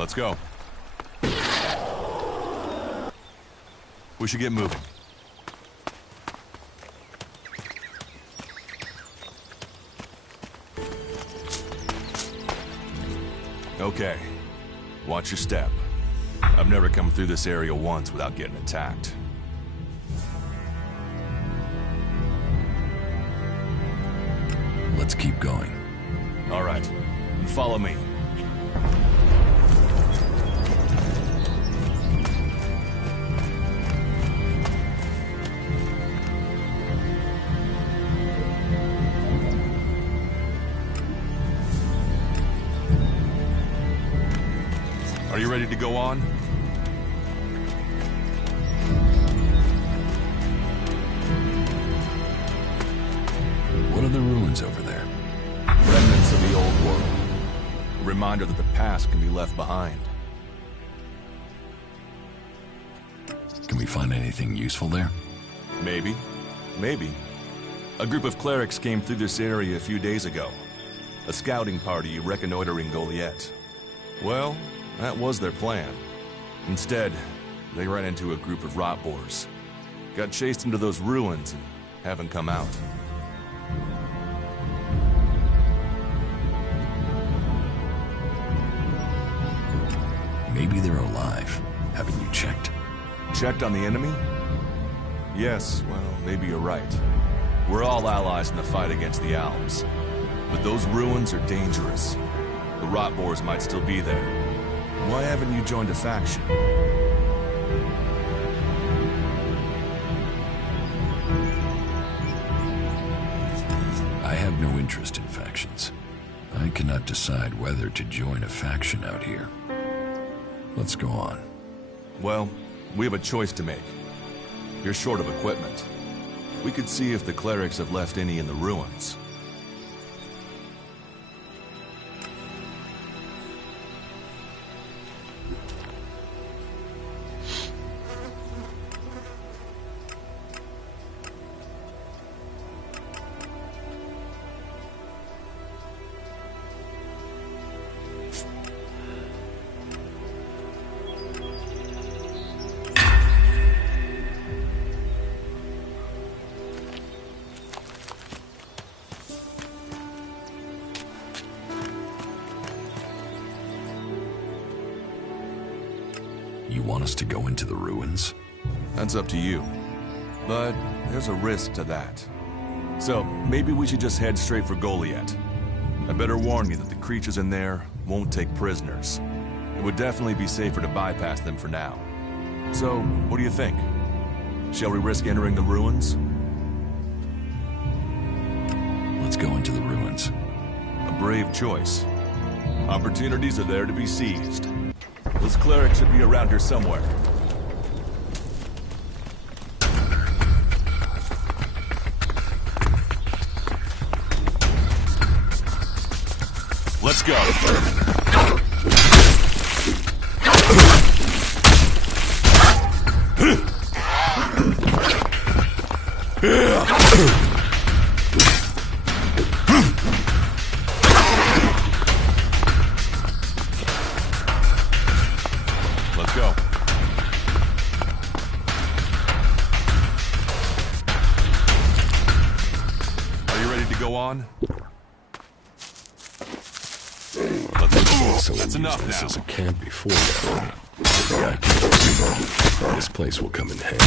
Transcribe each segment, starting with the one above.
Let's go. We should get moving. Okay. Watch your step. I've never come through this area once without getting attacked. Let's keep going. All right. And follow me. Are you ready to go on? What are the ruins over there? Remnants of the old world. A reminder that the past can be left behind. Can we find anything useful there? Maybe. Maybe. A group of clerics came through this area a few days ago. A scouting party reconnoitering Goliath. Well, that was their plan. Instead, they ran into a group of rot boars. Got chased into those ruins and haven't come out. Maybe they're alive. Haven't you checked? Checked on the enemy? Yes, well, maybe you're right. We're all allies in the fight against the Alps. But those ruins are dangerous. The rot boars might still be there. Why haven't you joined a faction? I have no interest in factions. I cannot decide whether to join a faction out here. Let's go on. Well, we have a choice to make. You're short of equipment. We could see if the clerics have left any in the ruins. You want us to go into the ruins? That's up to you. But there's a risk to that. So, maybe we should just head straight for Goliath. I better warn you that the creatures in there won't take prisoners. It would definitely be safer to bypass them for now. So, what do you think? Shall we risk entering the ruins? Let's go into the ruins. A brave choice. Opportunities are there to be seized. Those clerics should be around here somewhere. Let's go. Let's go. Are you ready to go on? That's enough this now. as a camp before that. Maybe I can. This place will come in handy.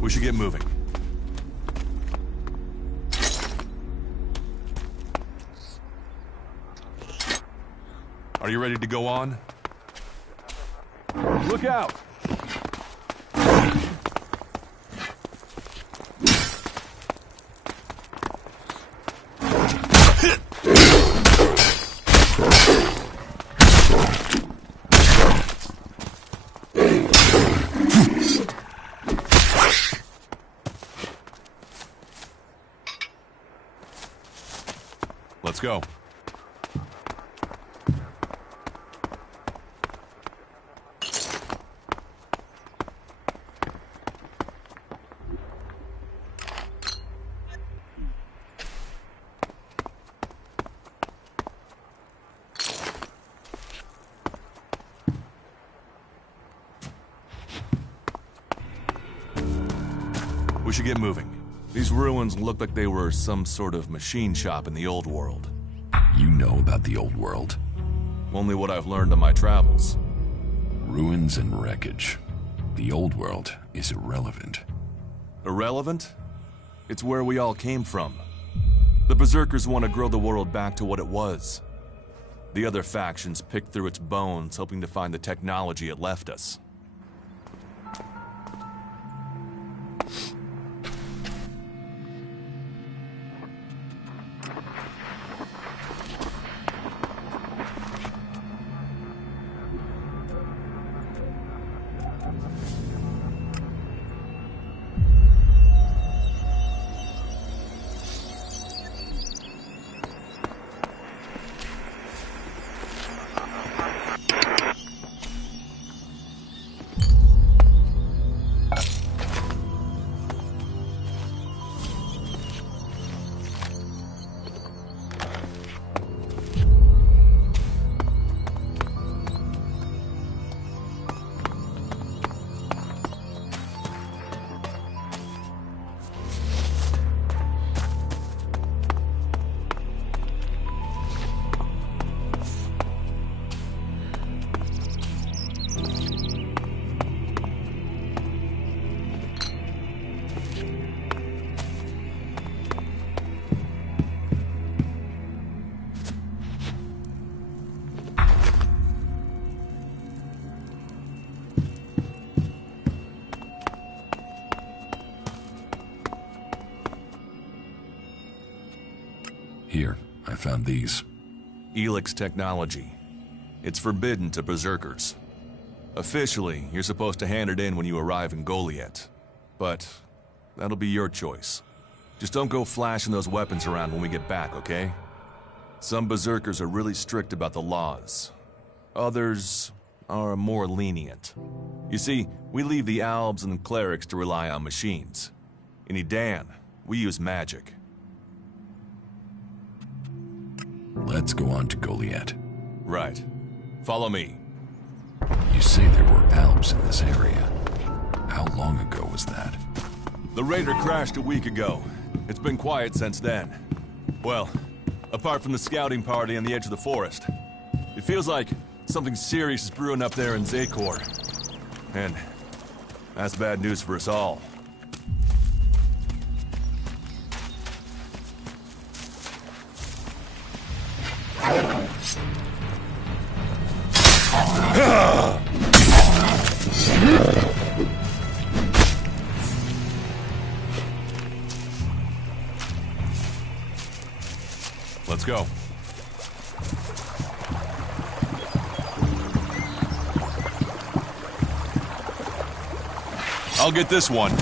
We should get moving. Are you ready to go on? Look out! Let's go. should get moving. These ruins look like they were some sort of machine shop in the old world. You know about the old world? Only what I've learned on my travels. Ruins and wreckage. The old world is irrelevant. Irrelevant? It's where we all came from. The Berserkers want to grow the world back to what it was. The other factions picked through its bones, hoping to find the technology it left us. Here, I found these. Elex technology. It's forbidden to Berserkers. Officially, you're supposed to hand it in when you arrive in Goliath. But that'll be your choice. Just don't go flashing those weapons around when we get back, okay? Some Berserkers are really strict about the laws. Others are more lenient. You see, we leave the Albs and clerics to rely on machines. In Edan, we use magic. Let's go on to Goliath. Right. Follow me. You say there were Alps in this area. How long ago was that? The raider crashed a week ago. It's been quiet since then. Well, apart from the scouting party on the edge of the forest. It feels like something serious is brewing up there in Zakor. And that's bad news for us all. Let's go. I'll get this one.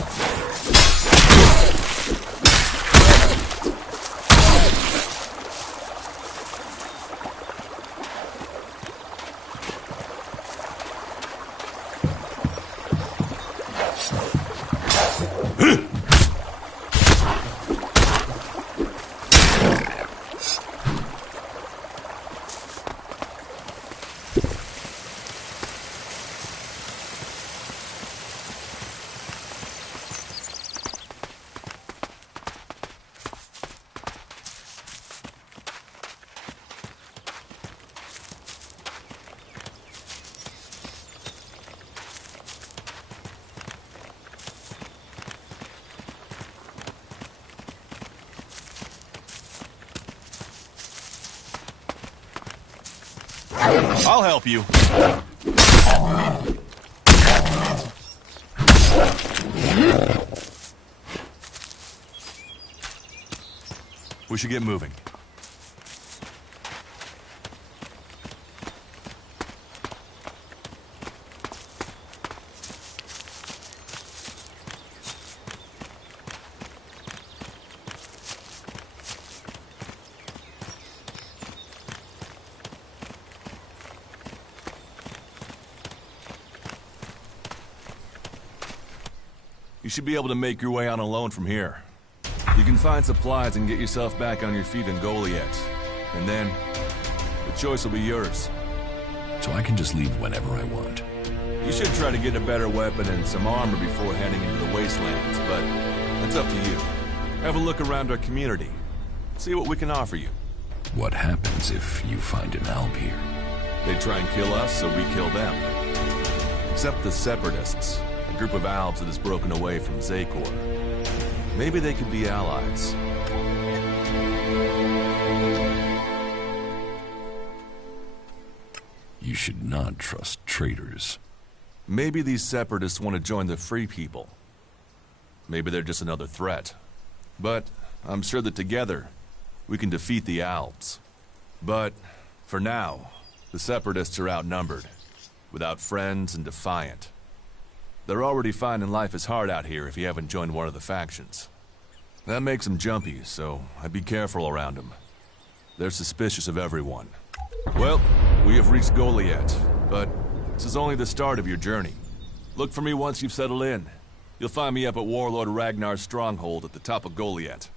I'll help you. We should get moving. You should be able to make your way on alone from here. You can find supplies and get yourself back on your feet in Goliath. And then, the choice will be yours. So I can just leave whenever I want. You should try to get a better weapon and some armor before heading into the wastelands, but That's up to you. Have a look around our community. See what we can offer you. What happens if you find an alb here? They try and kill us, so we kill them. Except the Separatists, a group of Albs that has broken away from Zakor. Maybe they could be allies. You should not trust traitors. Maybe these Separatists want to join the Free People. Maybe they're just another threat. But I'm sure that together, we can defeat the Albs. But for now, the Separatists are outnumbered, without friends and defiant. They're already finding life is hard out here if you haven't joined one of the factions. That makes them jumpy, so I'd be careful around them. They're suspicious of everyone. Well, we have reached Goliath, but this is only the start of your journey. Look for me once you've settled in. You'll find me up at Warlord Ragnar's stronghold at the top of Goliath.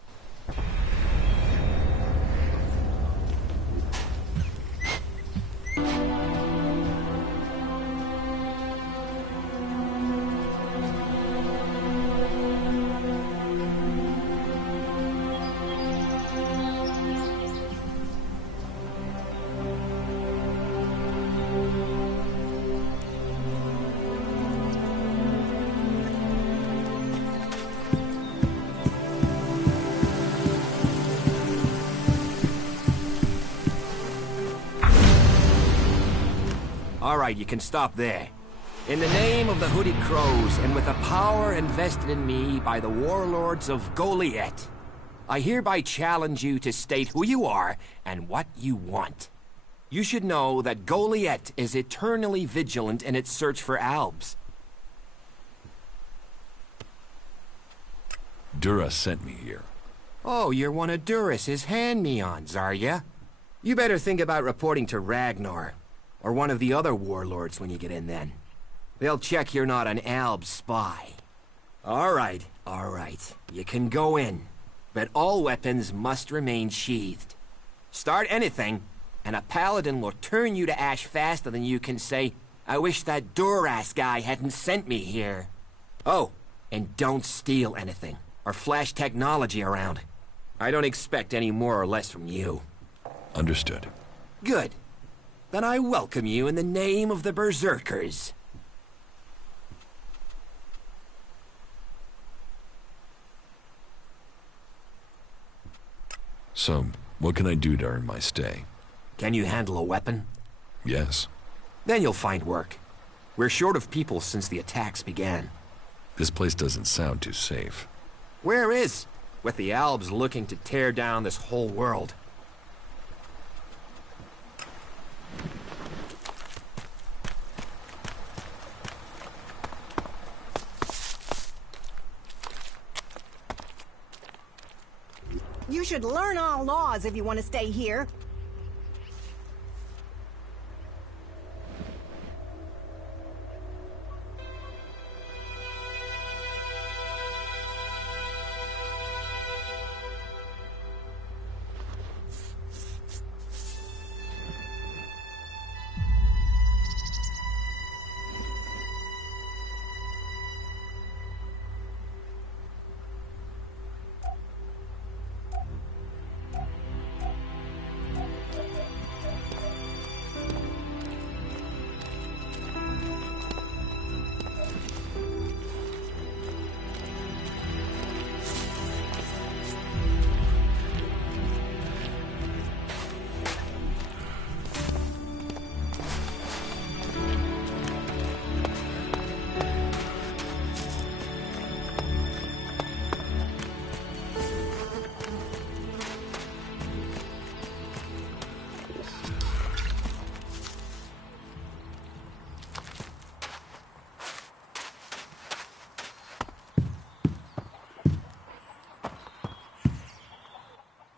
All right, you can stop there. In the name of the Hooded Crows, and with the power invested in me by the warlords of Goliath, I hereby challenge you to state who you are and what you want. You should know that Goliath is eternally vigilant in its search for Albs. Dura sent me here. Oh, you're one of Duras's hand-me-ons, are ya? You better think about reporting to Ragnar, or one of the other warlords when you get in then. They'll check you're not an Alb spy. All right. You can go in, but all weapons must remain sheathed. Start anything, and a paladin will turn you to ash faster than you can say, "I wish that Duras guy hadn't sent me here." Oh, and don't steal anything, or flash technology around. I don't expect any more or less from you. Understood. Good. Then I welcome you in the name of the Berserkers. So, what can I do to earn my stay? Can you handle a weapon? Yes. Then you'll find work. We're short of people since the attacks began. This place doesn't sound too safe. Where is? With the Albs looking to tear down this whole world. You should learn all laws if you want to stay here.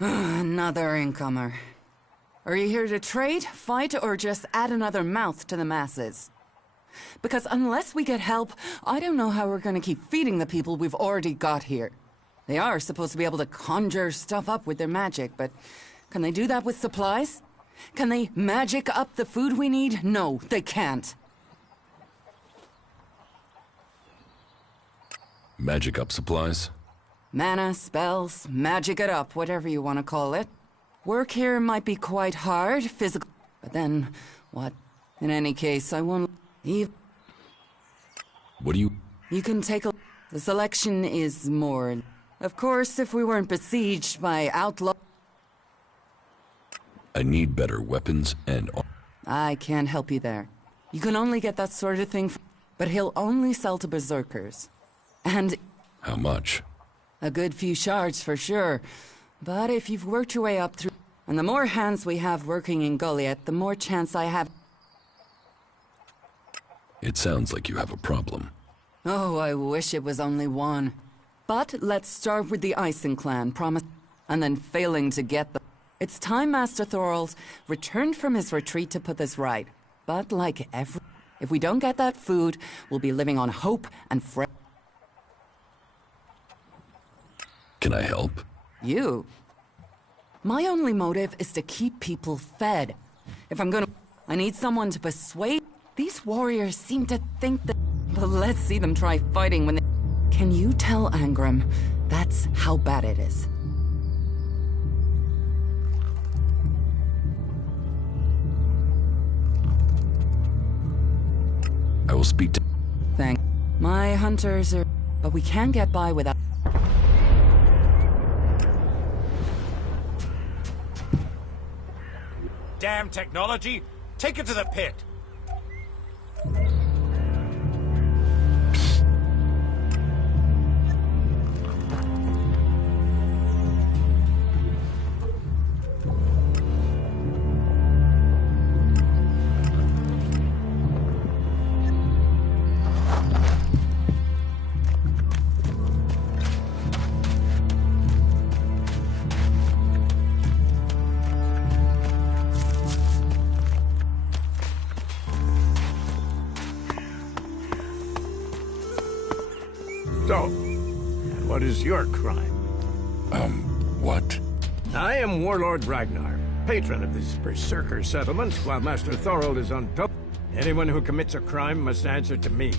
Another incomer. Are you here to trade, fight, or just add another mouth to the masses? Because unless we get help, I don't know how we're going to keep feeding the people we've already got here. They are supposed to be able to conjure stuff up with their magic, but can they do that with supplies? Can they magic up the food we need? No, they can't. Magic up supplies? Mana, spells, magic it up, whatever you want to call it. Work here might be quite hard, physical, but then, what? In any case, I won't leave. What do you... You can take a... The selection is more... Of course, if we weren't besieged by outlaws... I need better weapons and... I can't help you there. You can only get that sort of thing, but he'll only sell to berserkers. And... How much? A good few shards for sure. But if you've worked your way up through... And the more hands we have working in Goliath, the more chance I have... It sounds like you have a problem. Oh, I wish it was only one. But let's start with the Ison clan, promise... And then failing to get the... It's time Master Thorald returned from his retreat to put this right. But like every... If we don't get that food, we'll be living on hope and Can I help? You? My only motive is to keep people fed. If I'm gonna... I need someone to persuade... These warriors seem to think that... But let's see them try fighting when they... Can you tell Angram that's how bad it is? I will speak to... Thank... My hunters are... But we can get by without... Damn technology! Take it to the pit! So, and what is your crime? What? I am Warlord Ragnar, patron of this berserker settlement, while Master Thorald is on top. Anyone who commits a crime must answer to me.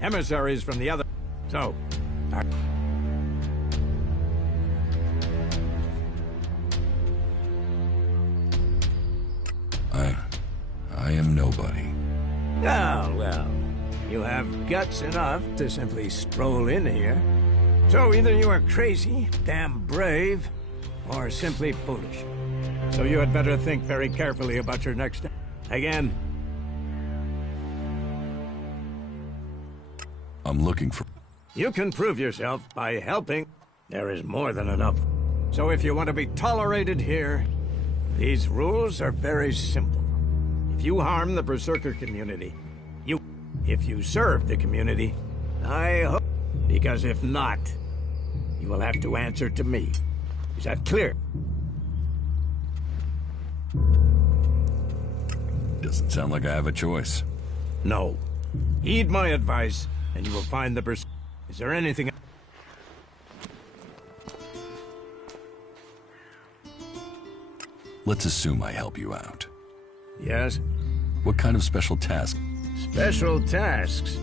Emissaries from the other... So... I am nobody. Oh, well. You have guts enough to simply stroll in here. So either you are crazy, damn brave, or simply foolish. So you had better think very carefully about your next step. Again. I'm looking for... You can prove yourself by helping. There is more than enough. So if you want to be tolerated here, these rules are very simple. If you harm the berserker community, you... If you serve the community, I hope... Because if not, you will have to answer to me. Is that clear? Doesn't sound like I have a choice. No. Heed my advice, and you will find the berserker. Is there anything... Let's assume I help you out. Yes? What kind of special task? Special tasks?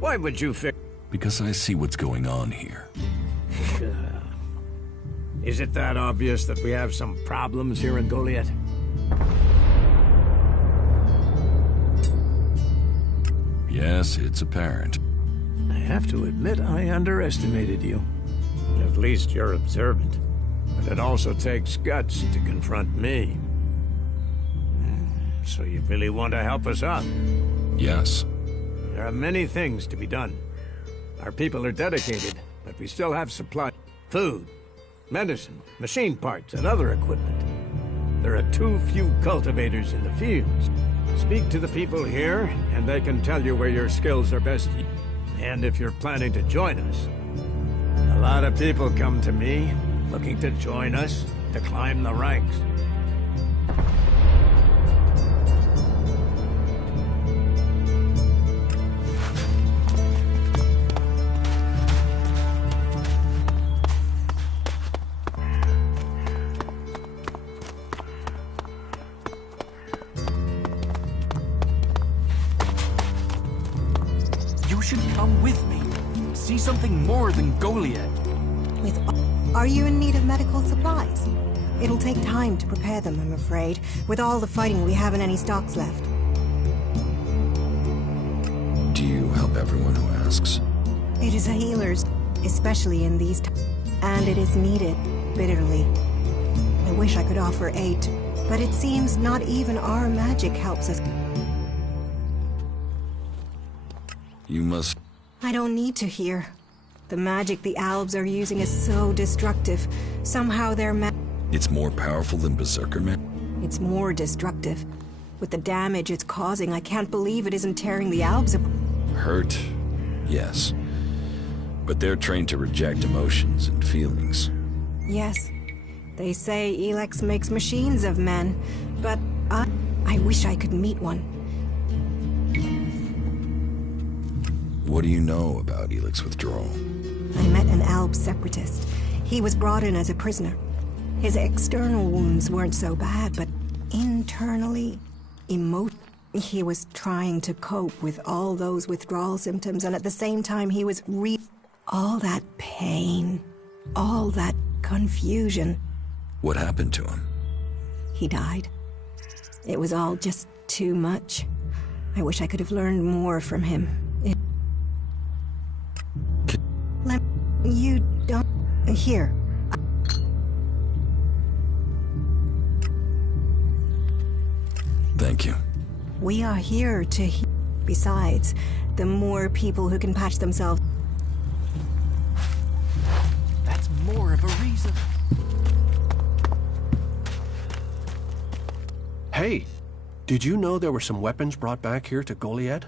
Why would you fix... Because I see what's going on here. Is it that obvious that we have some problems here in Goliath? Yes, it's apparent. I have to admit I underestimated you. At least you're observant. But it also takes guts to confront me. So you really want to help us out? Yes. There are many things to be done. Our people are dedicated, but we still have supply. Food, medicine, machine parts, and other equipment. There are too few cultivators in the fields. Speak to the people here, and they can tell you where your skills are best used. And if you're planning to join us, a lot of people come to me, looking to join us, to climb the ranks. You should come with me. See something more than Goliath. With Are you in need of medical supplies? It'll take time to prepare them, I'm afraid. With all the fighting, we haven't any stocks left. Do you help everyone who asks? It is a healer's, especially in these times. And it is needed, bitterly. I wish I could offer aid, but it seems not even our magic helps us. You must... I don't need to hear. The magic the Albs are using is so destructive. Somehow their It's more powerful than Berserker Man? It's more destructive. With the damage it's causing, I can't believe it isn't tearing the Albs apart. Hurt, yes. But they're trained to reject emotions and feelings. Yes. They say Elex makes machines of men, but I wish I could meet one. What do you know about Elex withdrawal? I met an Alb separatist. He was brought in as a prisoner. His external wounds weren't so bad, but internally, he was trying to cope with all those withdrawal symptoms, and at the same time he was all that pain, all that confusion. What happened to him? He died. It was all just too much. I wish I could have learned more from him. You don't... Here. Thank you. We are here to heal. Besides, the more people who can patch themselves... That's more of a reason. Hey, did you know there were some weapons brought back here to Goliad?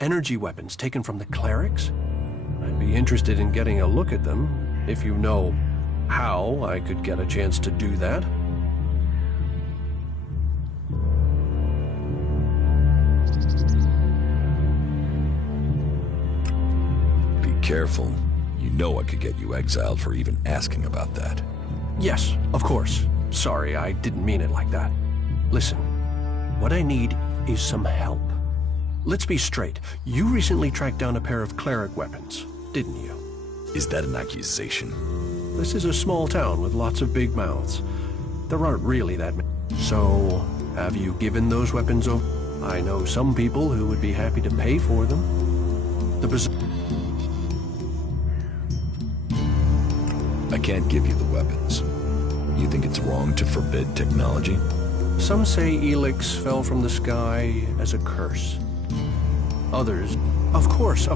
Energy weapons taken from the clerics? I'd be interested in getting a look at them, if you know how I could get a chance to do that. Be careful. You know I could get you exiled for even asking about that. Yes, of course. Sorry, I didn't mean it like that. Listen, what I need is some help. Let's be straight. You recently tracked down a pair of cleric weapons, didn't you? Is that an accusation? This is a small town with lots of big mouths. There aren't really that many. So, have you given those weapons over? I know some people who would be happy to pay for them. I can't give you the weapons. You think it's wrong to forbid technology? Some say Elex fell from the sky as a curse. Others, of course.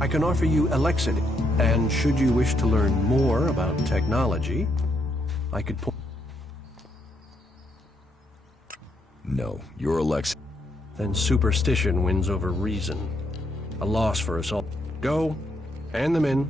I can offer you Elex, and should you wish to learn more about technology, I could No, you're Elex. Then superstition wins over reason. A loss for us all. Go, hand them in.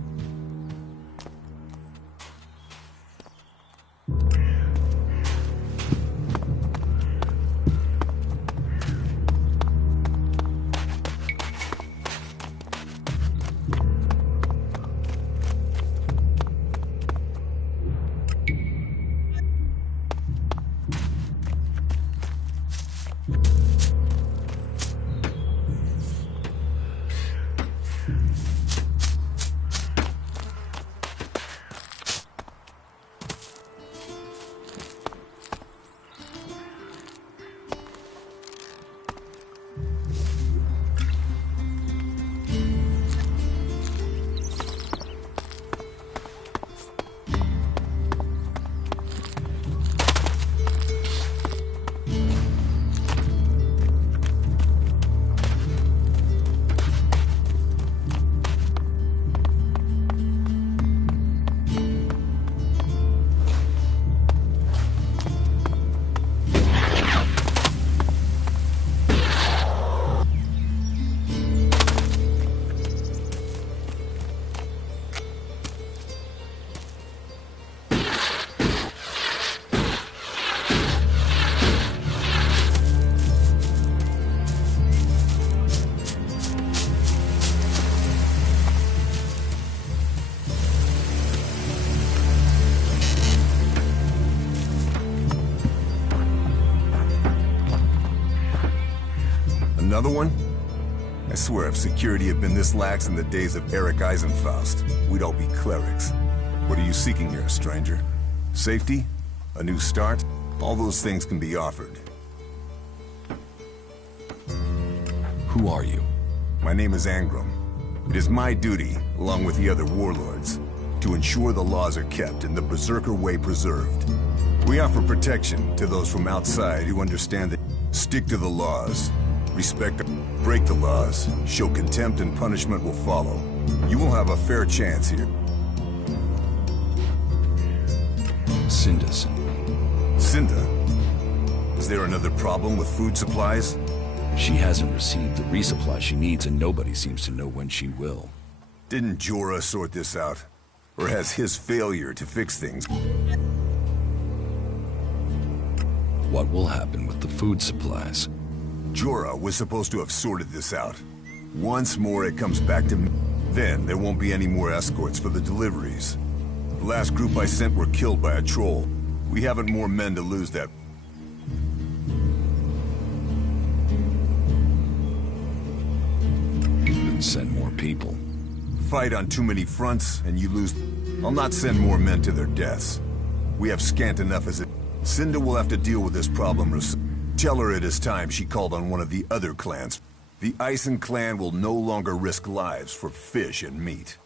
Another one? I swear if security had been this lax in the days of Eric Eisenfaust, we'd all be clerics. What are you seeking here, stranger? Safety? A new start? All those things can be offered. Who are you? My name is Angram. It is my duty, along with the other warlords, to ensure the laws are kept and the Berserker way preserved. We offer protection to those from outside who understand that stick to the laws, respect them, break the laws, show contempt and punishment will follow. You will have a fair chance here. Cinda sent me. Cinda? Is there another problem with food supplies? She hasn't received the resupply she needs, and nobody seems to know when she will. Didn't Jorah sort this out? Or has his failure to fix things? What will happen with the food supplies? Jorah was supposed to have sorted this out. Once more it comes back to me. Then there won't be any more escorts for the deliveries. The last group I sent were killed by a troll. We haven't more men to lose that. Then send more people. Fight on too many fronts, and you lose. I'll not send more men to their deaths. We have scant enough as it. Cinda will have to deal with this problem. Tell her it is time she called on one of the other clans. The Ison clan will no longer risk lives for fish and meat.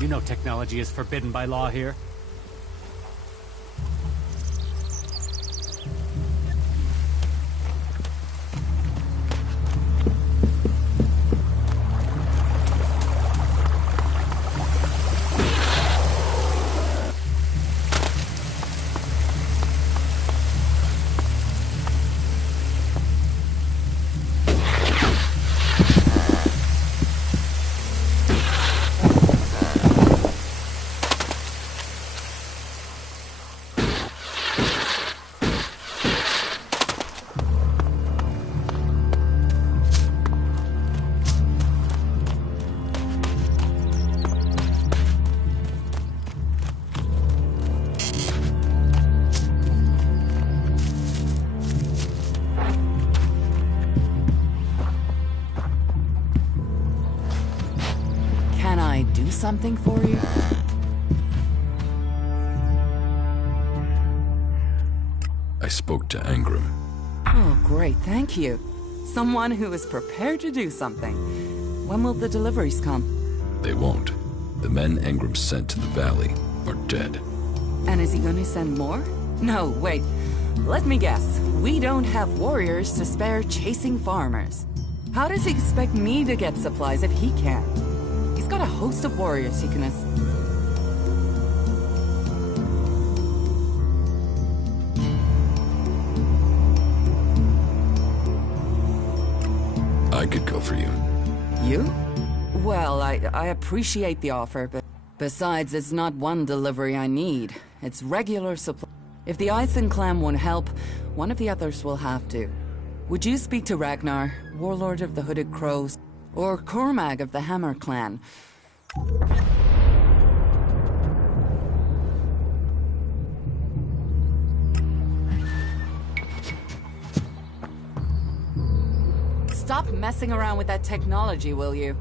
You know technology is forbidden by law here. Can I do something for you? I spoke to Angram. Oh, great, thank you. Someone who is prepared to do something. When will the deliveries come? They won't. The men Angram sent to the valley are dead. And is he going to send more? No, wait. Let me guess. We don't have warriors to spare chasing farmers. How does he expect me to get supplies if he can't? He's got a host of warriors he can I could go for you. You? Well, I appreciate the offer, but besides, it's not one delivery I need. It's regular supply. If the Ison clan won't help, one of the others will have to. Would you speak to Ragnar, warlord of the Hooded Crows, or Cormag of the Hammer clan? Stop messing around with that technology, will you?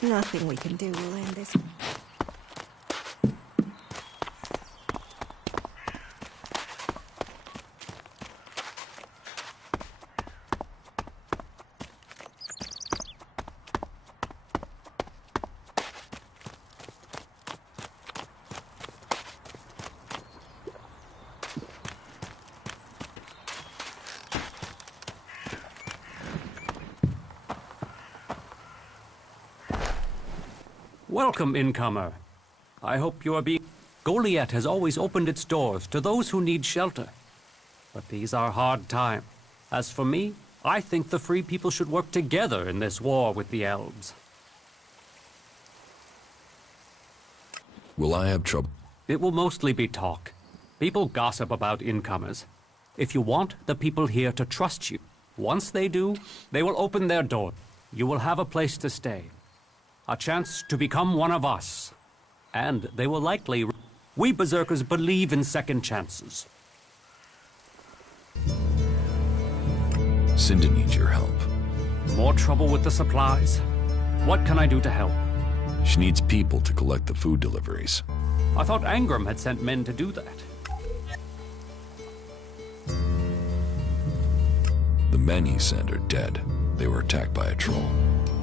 Nothing we can do will end this. Welcome, incomer. I hope you are being... Goliath has always opened its doors to those who need shelter. But these are hard times. As for me, I think the free people should work together in this war with the elves. Will I have trouble? It will mostly be talk. People gossip about incomers. If you want the people here to trust you, once they do, they will open their door. You will have a place to stay. A chance to become one of us. And they will likely... We Berserkers believe in second chances. Cinda needs your help. More trouble with the supplies? What can I do to help? She needs people to collect the food deliveries. I thought Angram had sent men to do that. The men he sent are dead. They were attacked by a troll.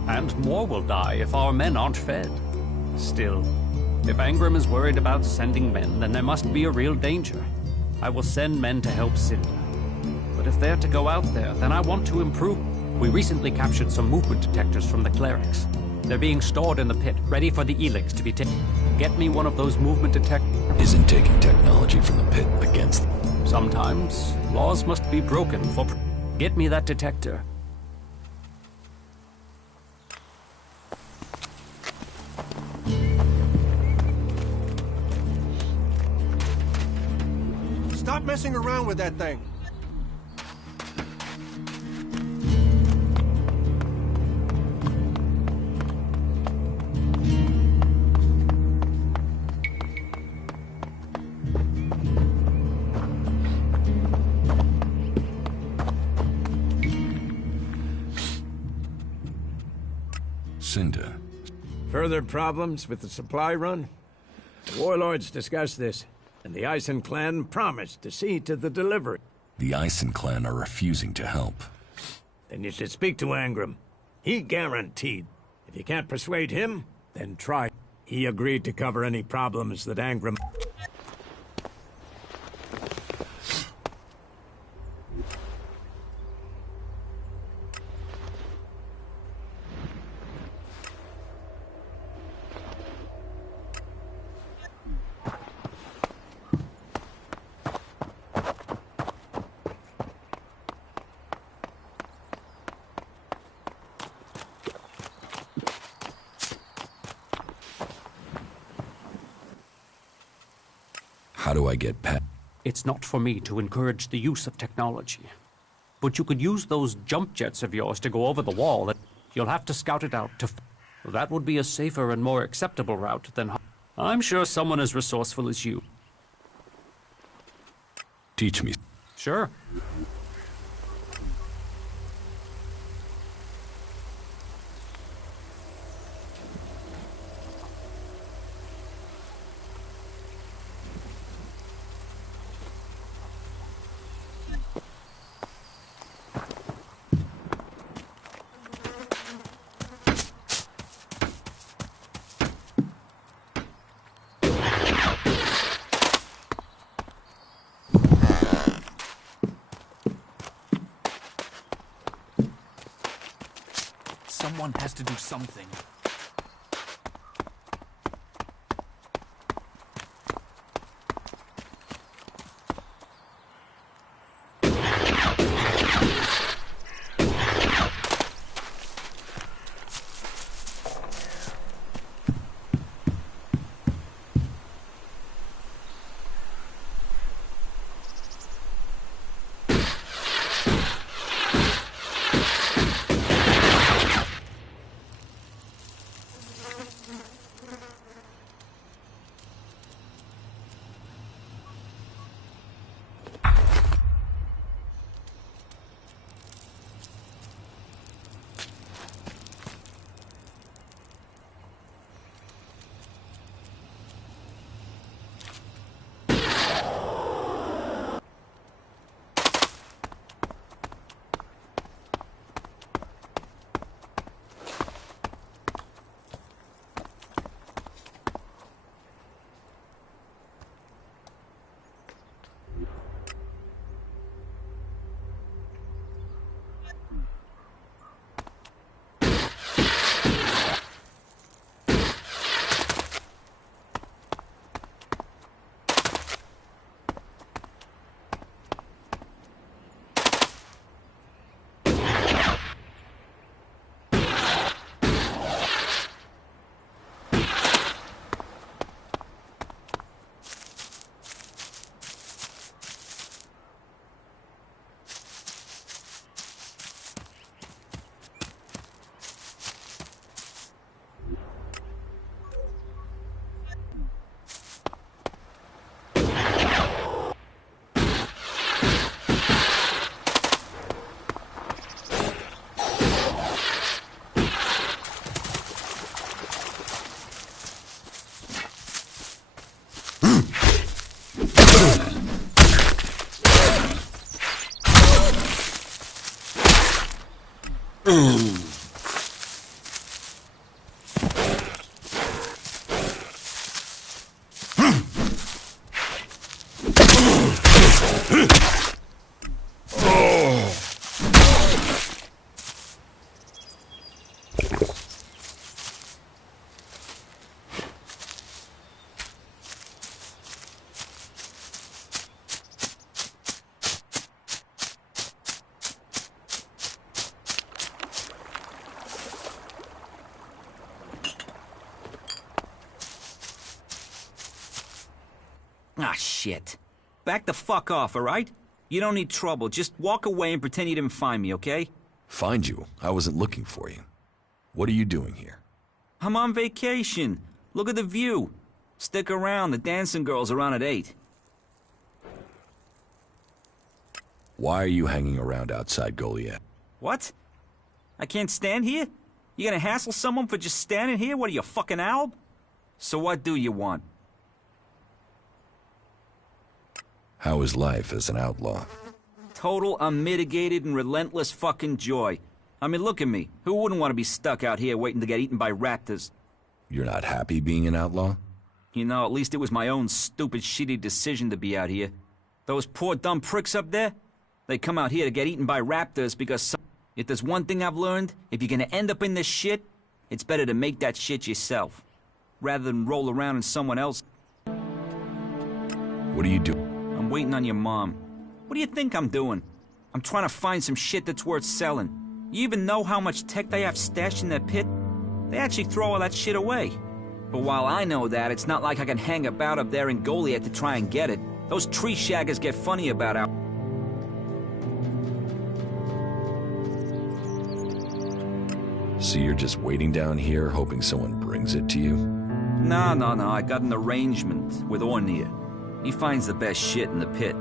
And more will die if our men aren't fed. Still, if Angram is worried about sending men, then there must be a real danger. I will send men to help Cinda. But if they're to go out there, then I want to improve. We recently captured some movement detectors from the clerics. They're being stored in the pit, ready for the Elex to be taken. Get me one of those movement detectors. Isn't taking technology from the pit against them? Sometimes, laws must be broken for... Get me that detector. Stop messing around with that thing. Cinda. Further problems with the supply run? The warlords discussed this, and the Ison clan promised to see to the delivery. The Ison clan are refusing to help. Then you should speak to Angram. He guaranteed. If you can't persuade him, then try. He agreed to cover any problems that Angram... How do I get past? It's not for me to encourage the use of technology. But you could use those jump jets of yours to go over the wall. You'll have to scout it out to... That would be a safer and more acceptable route than... I'm sure someone as resourceful as you. Teach me. Sure. Someone has to do something. Ah, shit. Back the fuck off, alright? You don't need trouble. Just walk away and pretend you didn't find me, okay? Find you? I wasn't looking for you. What are you doing here? I'm on vacation. Look at the view. Stick around. The dancing girls are on at 8. Why are you hanging around outside Goliath? What? I can't stand here? You gonna hassle someone for just standing here? What are you, fucking Alb? So what do you want? How is life as an outlaw? Total, unmitigated, and relentless fucking joy. I mean, look at me. Who wouldn't want to be stuck out here waiting to get eaten by raptors? You're not happy being an outlaw? You know, at least it was my own stupid, shitty decision to be out here. Those poor, dumb pricks up there? They come out here to get eaten by raptors because if there's one thing I've learned, if you're gonna end up in this shit, it's better to make that shit yourself, rather than roll around in someone else. What are you doing? I'm waiting on your mom. What do you think I'm doing? I'm trying to find some shit that's worth selling. You even know how much tech they have stashed in their pit? They actually throw all that shit away. But while I know that, it's not like I can hang about up there in Goliath to try and get it. Those tree shaggers get funny about our... So you're just waiting down here, hoping someone brings it to you? No, I got an arrangement with Ornir. He finds the best shit in the pit.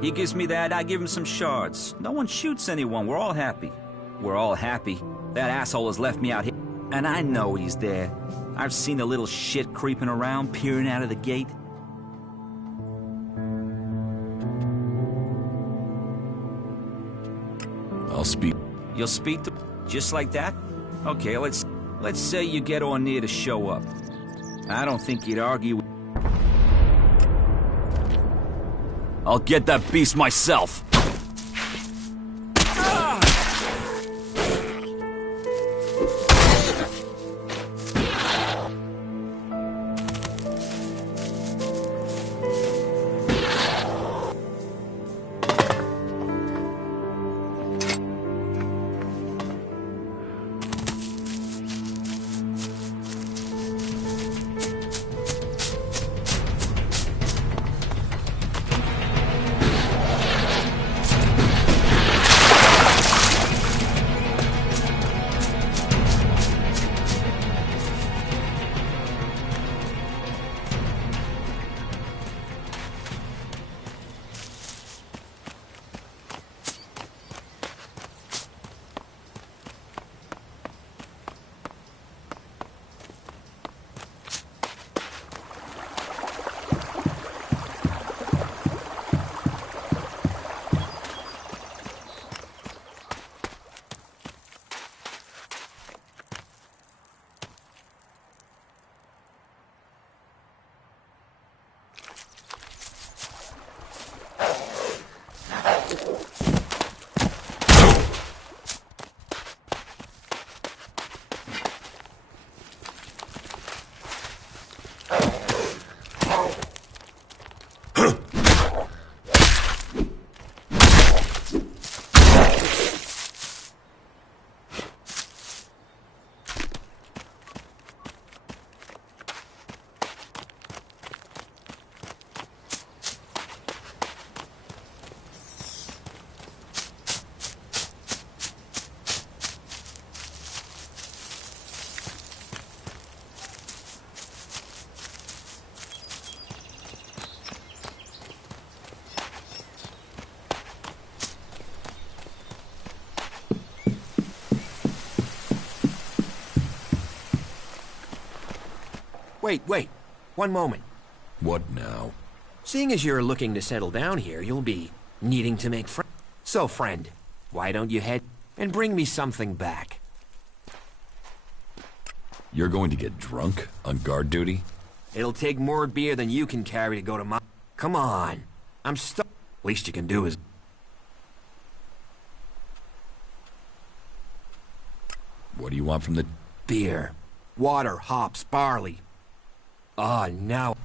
He gives me that, I give him some shards. No one shoots anyone, we're all happy. We're all happy. That asshole has left me out here, and I know he's there. I've seen the little shit creeping around, peering out of the gate. I'll speak. You'll speak to... just like that? Okay, let's say you get Ornir to show up. I don't think he'd argue. I'll get that beast myself. Wait. One moment. What now? Seeing as you're looking to settle down here, you'll be needing to make friends. So, friend, why don't you head... and bring me something back. You're going to get drunk on guard duty? It'll take more beer than you can carry to go to my... Come on. I'm stuck. Least you can do is... What do you want from the... Beer. Water, hops, barley. Ah, now...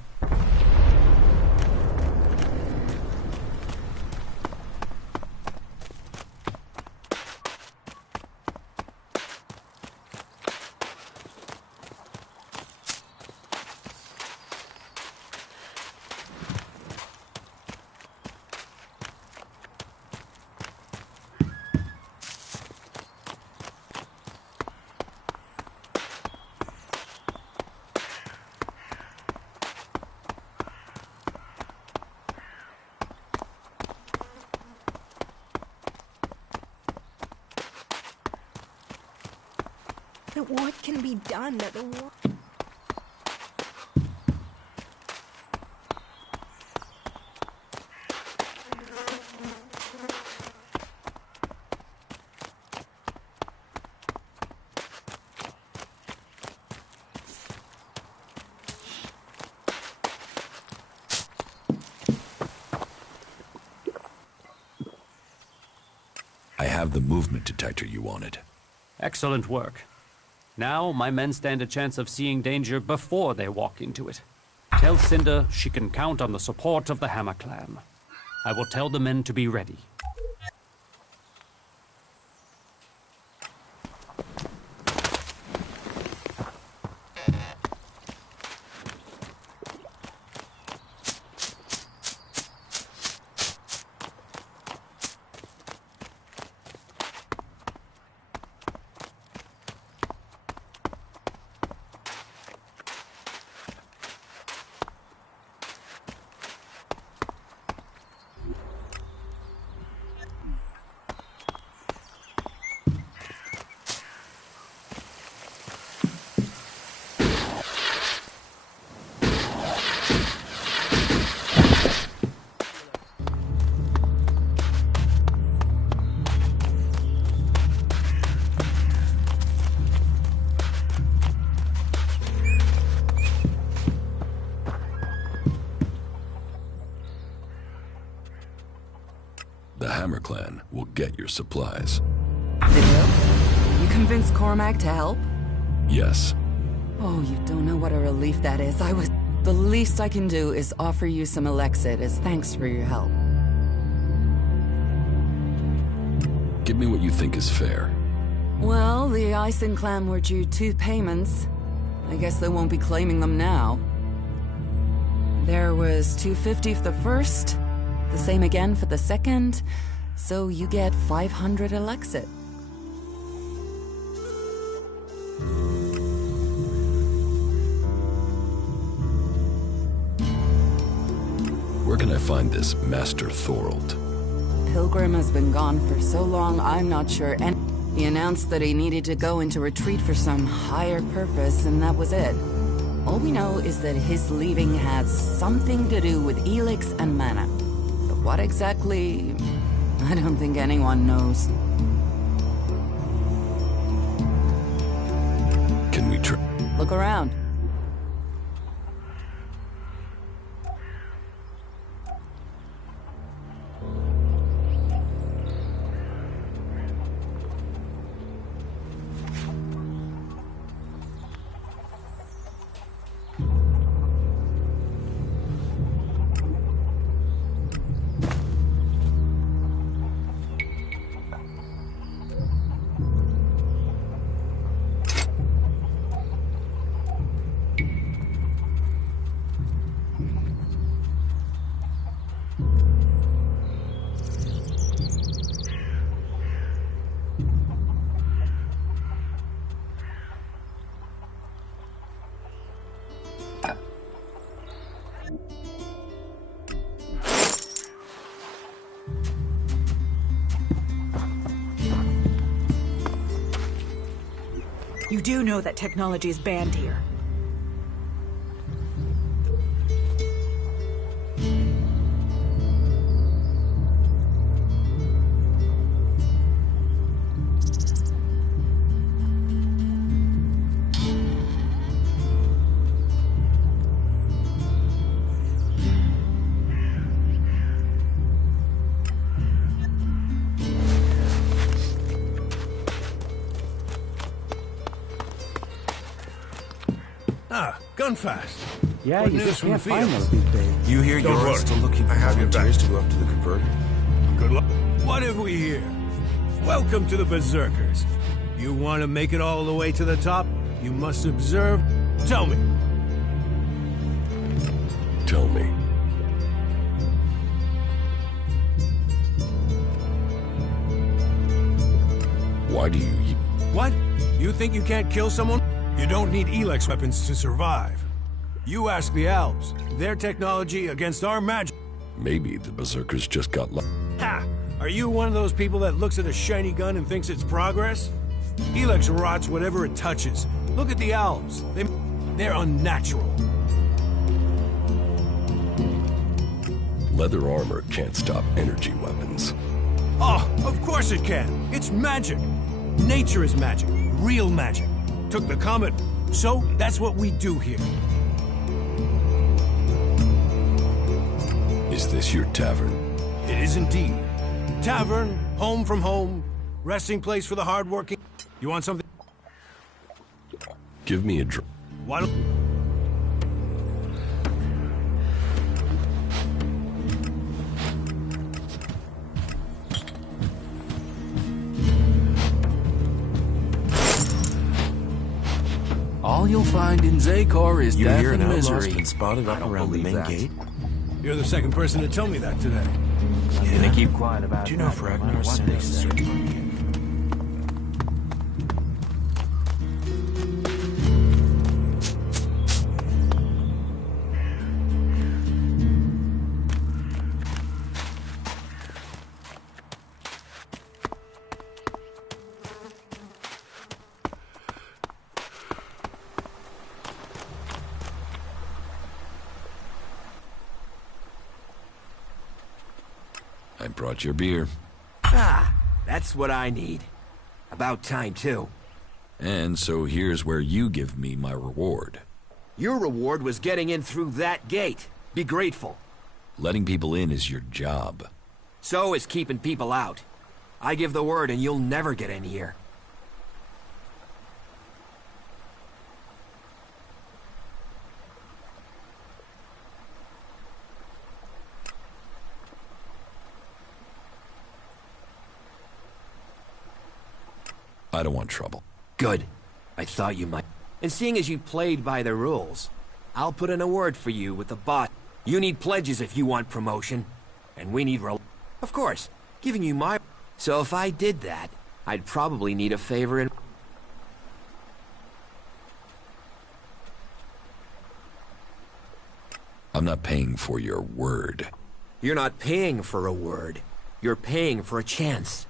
What can be done at the war? I have the movement detector you wanted. Excellent work. Now, my men stand a chance of seeing danger before they walk into it. Tell Cinder she can count on the support of the Hammer Clan. I will tell the men to be ready. The Hammer Clan will get your supplies. Did you? You convinced Cormac to help? Yes. Oh, you don't know what a relief that is. The least I can do is offer you some Elexit as thanks for your help. Give me what you think is fair. Well, the Ison clan were due 2 payments. I guess they won't be claiming them now. There was $250 for the first, the same again for the second, so you get 500 Elexit. Where can I find this Master Thorold? Pilgrim has been gone for so long, I'm not sure. And he announced that he needed to go into retreat for some higher purpose, and that was it. All we know is that his leaving had something to do with Elex and mana. But what exactly, I don't think anyone knows. Can we try? Look around. You do know that technology is banned here. Ah, Gunfast. Yeah, What you news just from the can't find fields? those these days. You hear Don't you're worry. still looking for I have your volunteers back. to go up to the converter? Good luck. What have we here? Welcome to the Berserkers. You want to make it all the way to the top? You must observe. Tell me. Tell me. Why do you... What? You think you can't kill someone? You don't need Elex weapons to survive. You ask the Alps. Their technology against our magic. Maybe the Berserkers just got lucky. Ha! Are you one of those people that looks at a shiny gun and thinks it's progress? Elex rots whatever it touches. Look at the Alps. They're unnatural. Leather armor can't stop energy weapons. Oh, of course it can. It's magic. Nature is magic. Real magic. Took the comet. So, that's what we do here. Is this your tavern? It is indeed. Tavern, home from home, resting place for the hardworking. You want something? Give me a drink. Why don't... All you'll find in Zakor is You death hear an and outlaw's misery. been spotted up around the main gate? You're the second person to tell me that today. Yeah. They keep quiet about Do you know if Ragnar sent a search party? I brought your beer. Ah, that's what I need. About time, too. And so here's where you give me my reward. Your reward was getting in through that gate. Be grateful. Letting people in is your job. So is keeping people out. I give the word and you'll never get in here. I don't want trouble. Good. I thought you might. And seeing as you played by the rules, I'll put in a word for you with the boss. You need pledges if you want promotion. And we need Of course, giving you my... So if I did that, I'd probably need a favor in... I'm not paying for your word. You're not paying for a word. You're paying for a chance.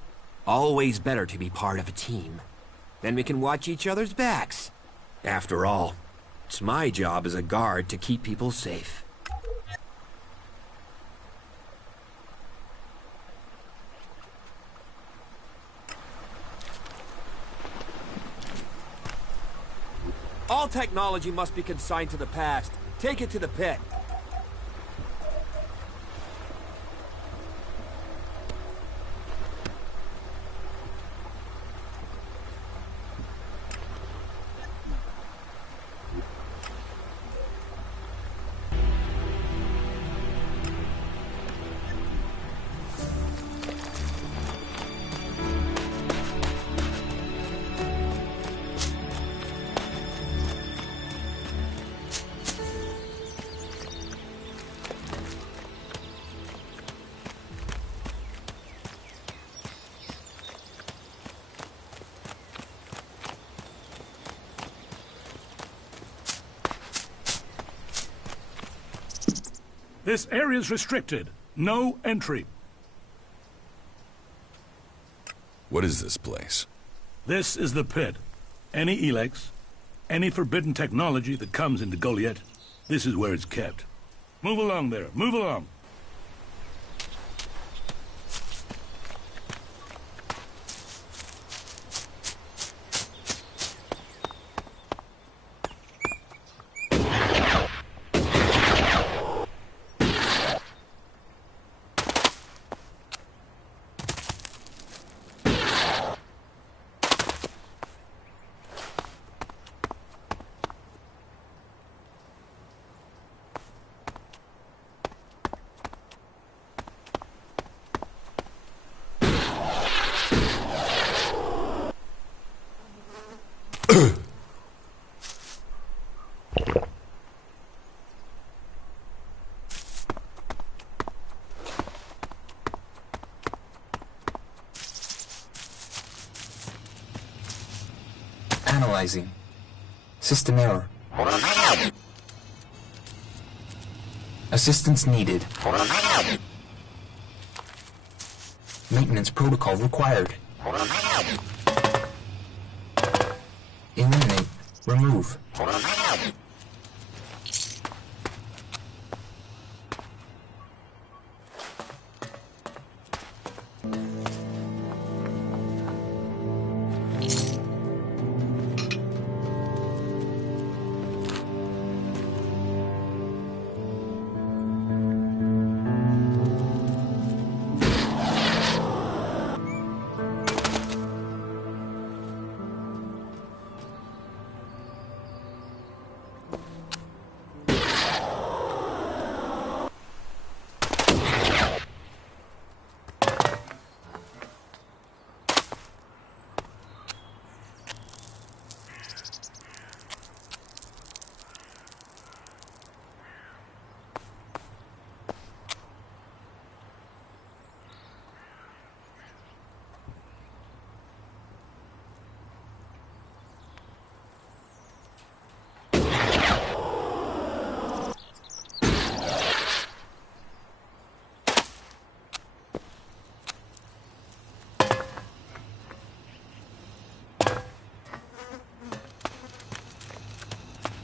Always better to be part of a team. Then we can watch each other's backs. After all, it's my job as a guard to keep people safe. All technology must be consigned to the past. Take it to the pit. This area's restricted. No entry. What is this place? This is the pit. Any Elex, any forbidden technology that comes into Goliath, this is where it's kept. Move along there. Move along. Analyzing. System error. Assistance needed. Maintenance protocol required. Eliminate. Remove.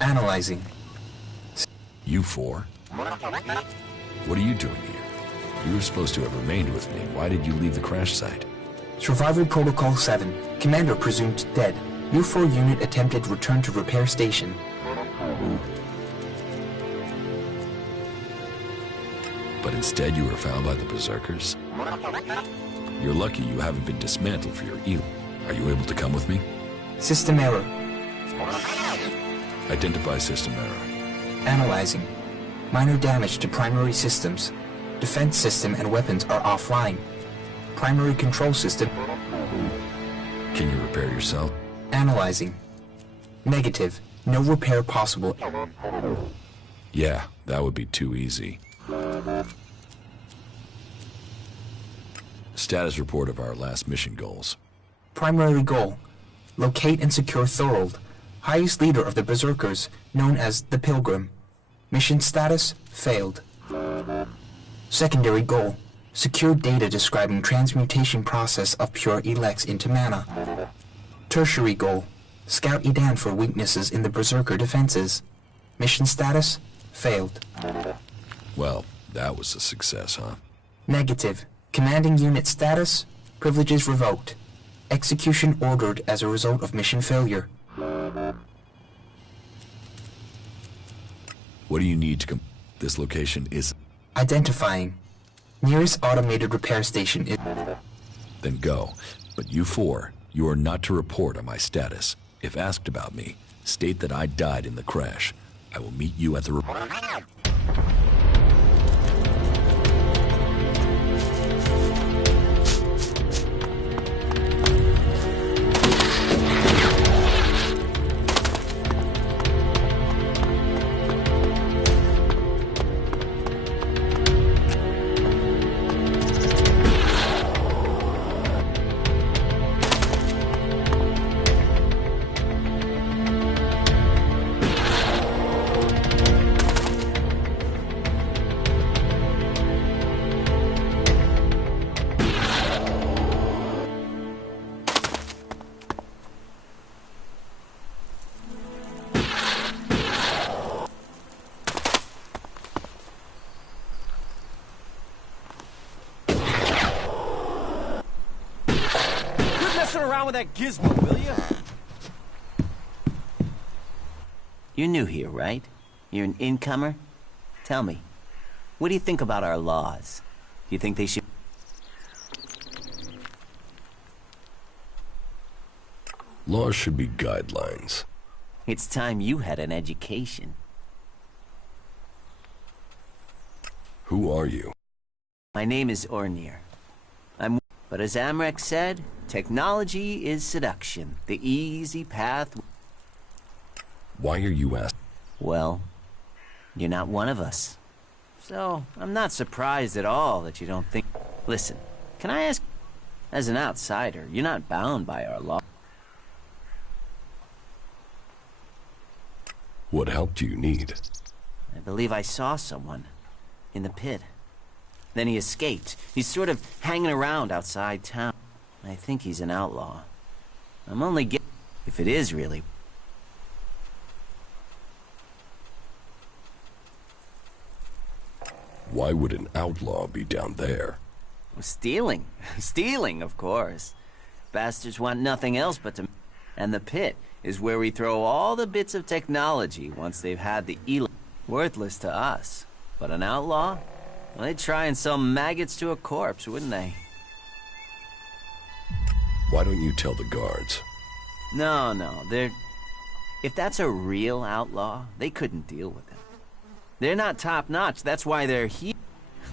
Analyzing. You four? What are you doing here? You were supposed to have remained with me. Why did you leave the crash site? Survival Protocol 7. Commander presumed dead. U4 unit attempted return to repair station. But instead you were found by the Berserkers? You're lucky you haven't been dismantled for your eel. Are you able to come with me? System error. Identify system error. Analyzing. Minor damage to primary systems. Defense system and weapons are offline. Primary control system. Can you repair yourself? Analyzing. Negative. No repair possible. Yeah, that would be too easy. Status report of our last mission goals. Primary goal. Locate and secure Thorold, highest leader of the Berserkers, known as the Pilgrim. Mission status, failed. Secondary goal. Secure data describing transmutation process of pure Elex into mana. Tertiary goal. Scout Edan for weaknesses in the Berserker defenses. Mission status, failed. Well, that was a success, huh? Negative. Commanding unit status, privileges revoked. Execution ordered as a result of mission failure. What do you need to this location is... Identifying. Nearest automated repair station is... Then go. But you four, you are not to report on my status. If asked about me, state that I died in the crash. I will meet you at the... around with that gizmo, will you? You're new here, right? You're an incomer? Tell me, what do you think about our laws? You think they should... Laws should be guidelines. It's time you had an education. Who are you? My name is Ornir. But as Amrek said, technology is seduction. The easy path... Why are you asking? Well, you're not one of us. So, I'm not surprised at all that you don't think... Listen, can I ask... As an outsider, you're not bound by our law. What help do you need? I believe I saw someone in the pit. Then he escaped. He's sort of hanging around outside town. I think he's an outlaw. I'm only guessing if it is really. Why would an outlaw be down there? Stealing. Stealing, of course. Bastards want nothing else but to... And the pit is where we throw all the bits of technology once they've had the Elex. Worthless to us. But an outlaw? Well, they'd try and sell maggots to a corpse, wouldn't they? Why don't you tell the guards? No, they're... If that's a real outlaw, they couldn't deal with him. They're not top-notch, that's why they're here.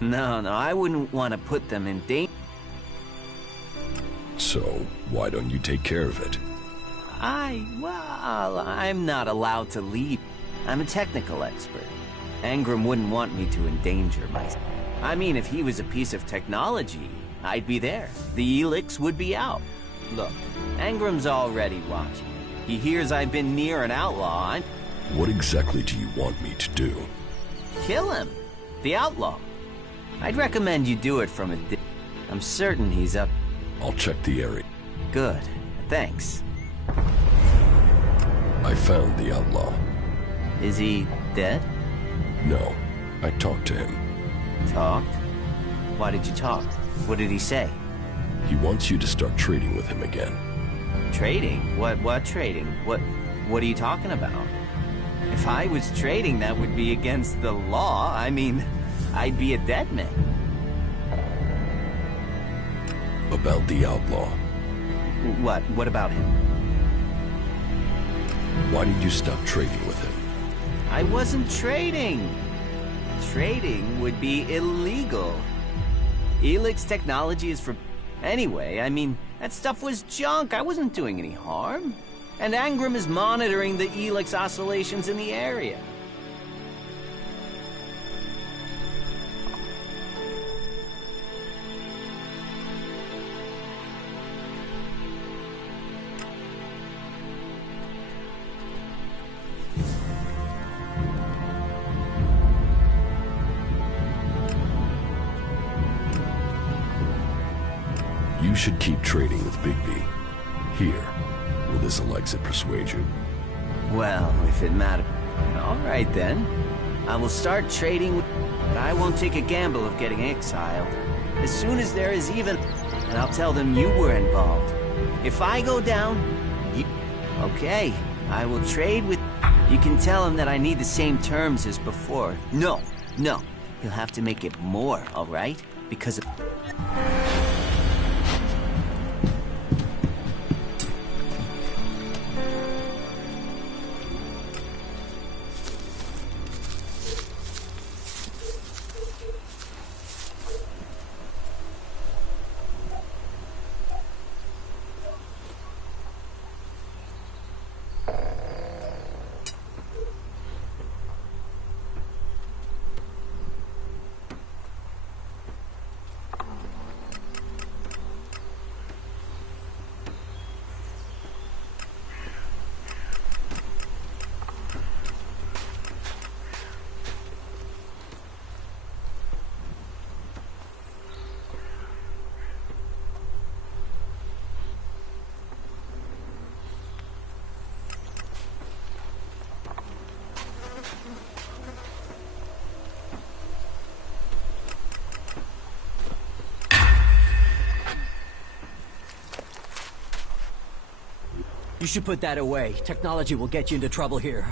No, I wouldn't want to put them in danger. So, why don't you take care of it? Well, I'm not allowed to leave. I'm a technical expert. Angram wouldn't want me to endanger myself. I mean, if he was a piece of technology, I'd be there. The Elex would be out. Look, Angram's already watching. He hears I've been near an outlaw. What exactly do you want me to do? Kill him. The outlaw. I'd recommend you do it from a distance. I'm certain he's up. I'll check the area. Good. Thanks. I found the outlaw. Is he dead? No. I talked to him. Talked? Why did you talk? What did he say? He wants you to start trading with him again. Trading? What trading? What are you talking about? If I was trading, that would be against the law. I mean, I'd be a dead man. About the outlaw. What about him? Why did you stop trading with him? I wasn't trading. Trading would be illegal. Elex technology is for... Anyway, I mean, that stuff was junk. I wasn't doing any harm. And Angram is monitoring the Elex oscillations in the area. You should keep trading with Bigby. Here, will this Alexit persuade you? Well, if it matters... All right, then. I will start trading with... But I won't take a gamble of getting exiled. As soon as there is even... And I'll tell them you were involved. If I go down, you... Okay, I will trade with... You can tell him that I need the same terms as before. No. He'll have to make it more, all right? Because of... You should put that away. Technology will get you into trouble here.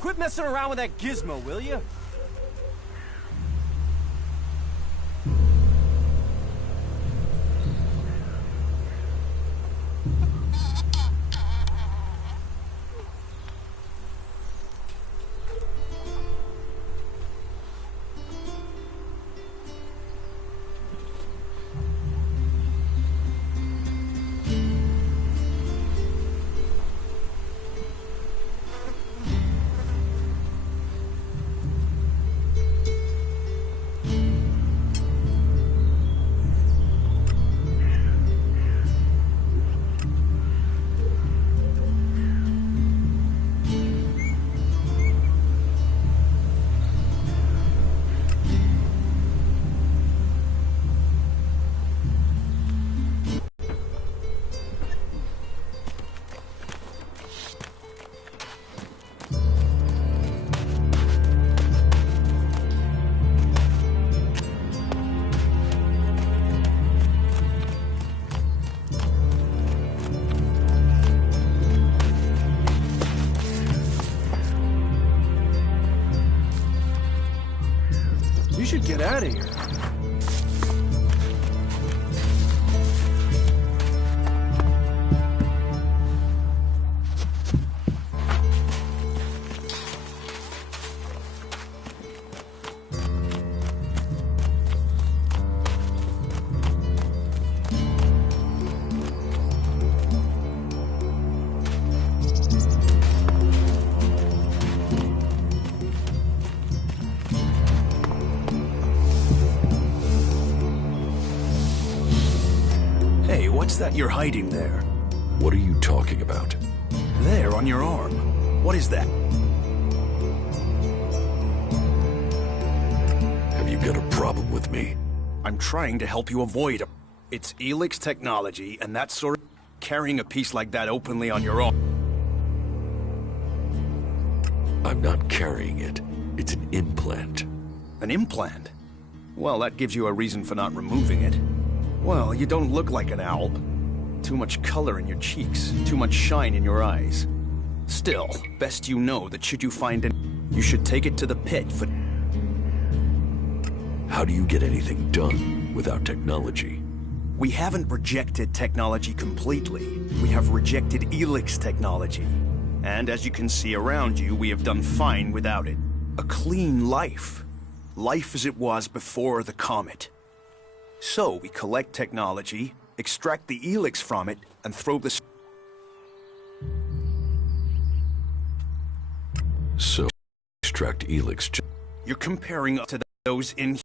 Quit messing around with that gizmo, will you? You should get out of here. What's that you're hiding there? What are you talking about? There, on your arm. What is that? Have you got a problem with me? I'm trying to help you avoid it. It's Elex technology, and that sort of... Carrying a piece like that openly on your arm. I'm not carrying it. It's an implant. An implant? Well, that gives you a reason for not removing it. Well, you don't look like an owl. Too much color in your cheeks, too much shine in your eyes. Still, best you know that should you find it, you should take it to the pit for... How do you get anything done without technology? We haven't rejected technology completely. We have rejected Elex technology. And as you can see around you, we have done fine without it. A clean life. Life as it was before the comet. So, we collect technology, extract the Elex from it, and throw the... So, extract Elex... You're comparing us to those in...